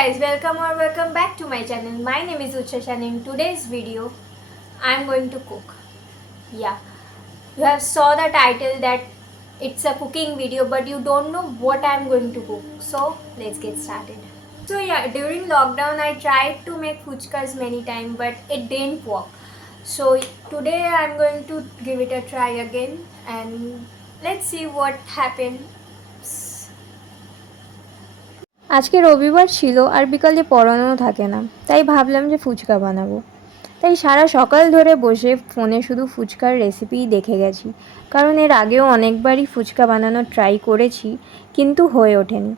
guys, welcome back to my channel. My name is Uchesh and in today's video I am going to cook. Yeah, you have saw the title that it's a cooking video, but you don't know what I am going to cook. So let's get started. So yeah, during lockdown I tried to make fuchkas many times, but it didn't work. So today I am going to give it a try again and let's see what happens. আজকে রবিবার ছিল আর বিকালে পড়ানো থাকে না, তাই ভাবলাম যে ফুচকা বানাবো। তাই সারা সকাল ধরে বসে ফোনে শুধু ফুচকার রেসিপিই দেখে গেছি, কারণ এর আগেও অনেকবারই ফুচকা বানানোর ট্রাই করেছি, কিন্তু হয়ে ওঠেনি।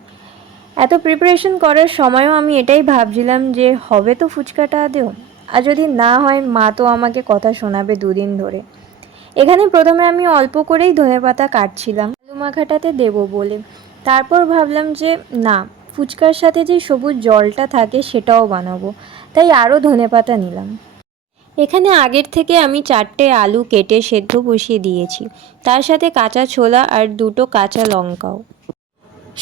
এত প্রিপারেশন করার সময়ও আমি এটাই ভাবছিলাম যে হবে তো ফুচকাটা আদেও, আর যদি না হয় মা তো আমাকে কথা শোনাবে দুদিন ধরে। এখানে প্রথমে আমি অল্প করেই ধনেপাতা কাটছিলাম আলু মাখাটাতে দেবো বলে। তারপর ভাবলাম যে না, ফুচকার সাথে যে সবুজ জলটা থাকে সেটাও বানাবো, তাই আরও ধনেপাতা নিলাম। এখানে আগের থেকে আমি 4টে আলু কেটে সেদ্ধ বসিয়ে দিয়েছি, তার সাথে কাঁচা ছোলা আর 2টো কাঁচা লঙ্কাও।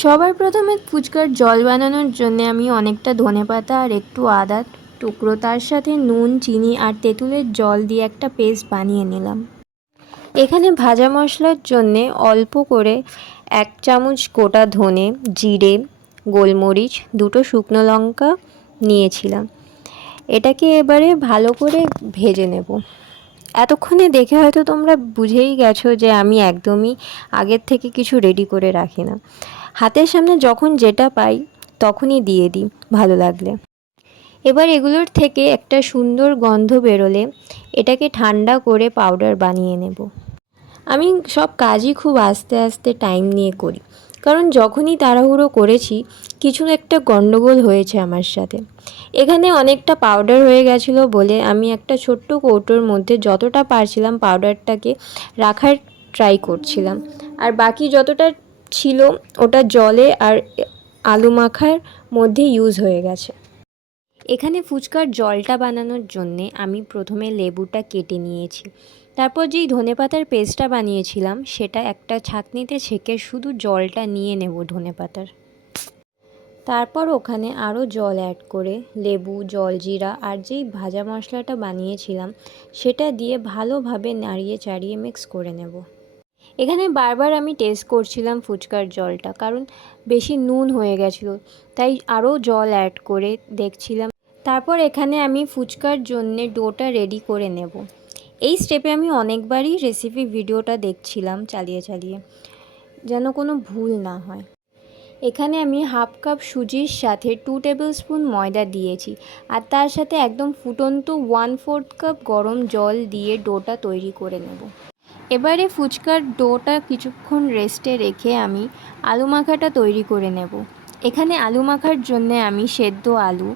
সবার প্রথমে ফুচকার জল বানানোর জন্য আমি অনেকটা ধনেপাতা আর একটু আদা টুকরো, তার সাথে নুন, চিনি আর তেঁতুলের জল দিয়ে একটা পেস্ট বানিয়ে নিলাম। এখানে ভাজা মশলার জন্যে অল্প করে 1 চামচ গোটা ধনে, জিরে, গোলমরিচ, 2টো শুকনো লঙ্কা নিয়েছিলাম। এটাকে এবারে ভালো করে ভেজে নেব। এতক্ষণে দেখে হয়তো তোমরা বুঝেই গেছো যে আমি একদমই আগের থেকে কিছু রেডি করে রাখি না, হাতের সামনে যখন যেটা পাই তখনই দিয়ে দিই ভালো লাগলে। এবার এগুলোর থেকে একটা সুন্দর গন্ধ বেরোলে এটাকে ঠান্ডা করে পাউডার বানিয়ে নেব। আমি সব কাজই খুব আস্তে আস্তে টাইম নিয়ে করি, কারণ যখনই তাড়াহুড়ো করেছি কিছু একটা গণ্ডগোল হয়েছে আমার সাথে। এখানে অনেকটা পাউডার হয়ে গেছিলো বলে আমি একটা ছোট্ট কৌটোর মধ্যে যতটা পারছিলাম পাউডারটাকে রাখার ট্রাই করছিলাম, আর বাকি যতটা ছিল ওটা জলে আর আলু মাখার মধ্যে ইউজ হয়ে গেছে। এখানে ফুচকার জলটা বানানোর জন্যে আমি প্রথমে লেবুটা কেটে নিয়েছি, তারপর যেই ধনেপাতার পেস্টটা বানিয়েছিলাম সেটা একটা ছাঁকনিতে ছেঁকে শুধু জলটা নিয়ে নেব ধনেপাতার। তারপর ওখানে আরও জল অ্যাড করে লেবু, জলজিরা আর যেই ভাজা মশলাটা বানিয়েছিলাম সেটা দিয়ে ভালোভাবে নাড়িয়ে চাড়িয়ে মিক্স করে নেব। এখানে বারবার আমি টেস্ট করছিলাম ফুচকার জলটা, কারণ বেশি নুন হয়ে গেছিলো, তাই আরও জল অ্যাড করে দেখছিলাম। তারপর এখানে আমি ফুচকার জন্যে ডোটা রেডি করে নেব। এই স্টেপে আমি অনেকবারই রেসিপি ভিডিওটা দেখছিলাম চালিয়ে চালিয়ে, যেন কোনো ভুল না হয়। এখানে আমি 1/2 কাপ সুজির সাথে 2 টেবিল স্পুন ময়দা দিয়েছি, আর তার সাথে একদম ফুটন্ত 1/4 কাপ গরম জল দিয়ে ডোটা তৈরি করে নেব। এবারে ফুচকার ডোটা কিছুক্ষণ রেস্টে রেখে আমি আলু মাখাটা তৈরি করে নেব। এখানে আলু মাখার জন্যে আমি সেদ্ধ আলু,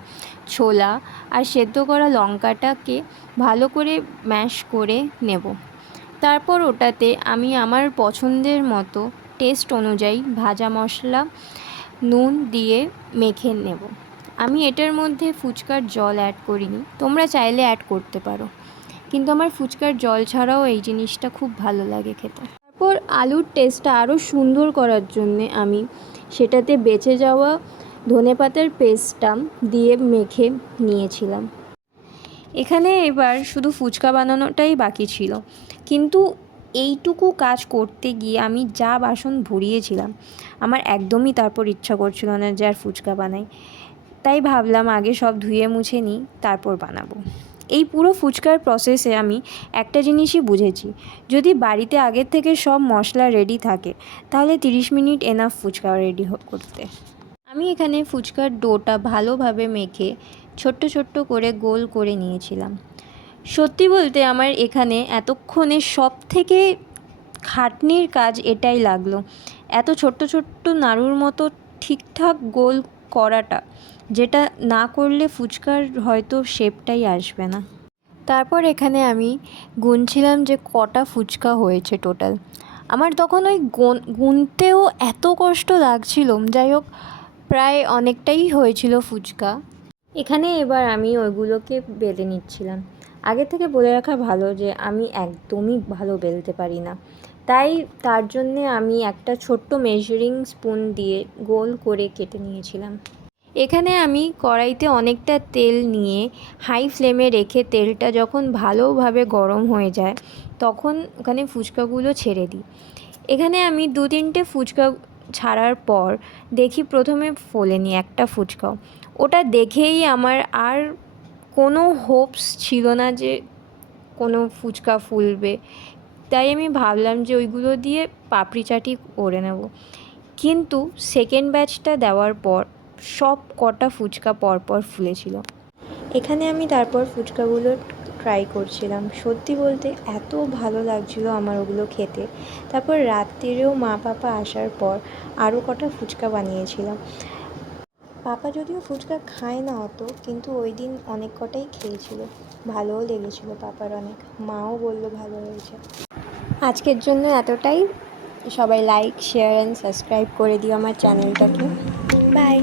ছোলা আর সেদ্ধ করা লঙ্কাটাকে ভালো করে ম্যাশ করে নেব। তারপর ওটাতে আমি আমার পছন্দের মতো টেস্ট অনুযায়ী ভাজা মশলা, নুন দিয়ে মেখে নেব। আমি এটার মধ্যে ফুচকার জল অ্যাড করিনি, তোমরা চাইলে অ্যাড করতে পারো, কিন্তু আমার ফুচকার জল ছাড়াও এই জিনিসটা খুব ভালো লাগে খেতে। তারপর আলুর টেস্টটা আরও সুন্দর করার জন্যে আমি সেটাতে বেঁচে যাওয়া ধনেপাতার পেস্টটা দিয়ে মেখে নিয়েছিলাম। এখানে এবার শুধু ফুচকা বানানোটাই বাকি ছিল, কিন্তু এইটুকু কাজ করতে গিয়ে আমি যা বাসন ভরিয়েছিলাম আমার একদমই তারপর ইচ্ছা করছিল না যে আর ফুচকা বানাই। তাই ভাবলাম আগে সব ধুয়ে মুছে নিই, তারপর বানাবো। এই পুরো ফুচকার প্রসেসে আমি একটা জিনিসই বুঝেছি, যদি বাড়িতে আগের থেকে সব মশলা রেডি থাকে তাহলে 30 মিনিট এনাফ ফুচকা রেডি করতে। আমি এখানে ফুচকার ডোটা ভালোভাবে মেখে ছোট্ট ছোট্ট করে গোল করে নিয়েছিলাম। সত্যি বলতে আমার এখানে এতক্ষণে সব থেকে খাটনির কাজ এটাই লাগলো, এত ছোট্ট ছোট্ট নাড়ুর মতো ঠিকঠাক গোল করাটা, যেটা না করলে ফুচকার হয়তো শেপটাই আসবে না। তারপর এখানে আমি গুনছিলাম যে কটা ফুচকা হয়েছে টোটাল। আমার তখন ওই গুনতেও এত কষ্ট লাগছিল, যাই হোক প্রায় অনেকটাই হয়েছিল ফুচকা। এখানে এবার আমি ওইগুলোকে বেলে নিচ্ছিলাম। আগে থেকে বলে রাখা ভালো যে আমি একদমই ভালো বেলতে পারি না, তাই তার জন্যে আমি একটা ছোট্ট মেজারিং স্পুন দিয়ে গোল করে কেটে নিয়েছিলাম। এখানে আমি কড়াইতে অনেকটা তেল নিয়ে হাই ফ্লেমে রেখে তেলটা যখন ভালোভাবে গরম হয়ে যায় তখন ওখানে ফুচকাগুলো ছেড়ে দিই। এখানে আমি 2-3টে ফুচকা ছাড়ার পর দেখি প্রথমে ফোলেনি একটা ফুচকাও। ওটা দেখেই আমার আর কোনো হোপস ছিল না যে কোনো ফুচকা ফুলবে। তাই আমি ভাবলাম যে ওইগুলো দিয়ে পাপড়ি চাটই করে নেব। কিন্তু সেকেন্ড ব্যাচটা দেওয়ার পর সব কটা ফুচকা পরপর ফুলেছিল। এখানে আমি তারপর ফুচকাগুলো ট্রাই করছিলাম। সত্যি বলতে এত ভালো লাগছিলো আমার ওগুলো খেতে। তারপর রাত্রিরেও মা পাপা আসার পর আরও কটা ফুচকা বানিয়েছিলাম। পাপা যদিও ফুচকা খায় না অত, কিন্তু ওই দিন অনেক কটাই খেয়েছিল। ভালোও লেগেছিলো পাপার অনেক, মাও বললো ভালো হয়েছে। আজকের জন্য এতটাই। সবাই লাইক, শেয়ার অ্যান্ড সাবস্ক্রাইব করে দিও আমার চ্যানেলটাকে। বাই।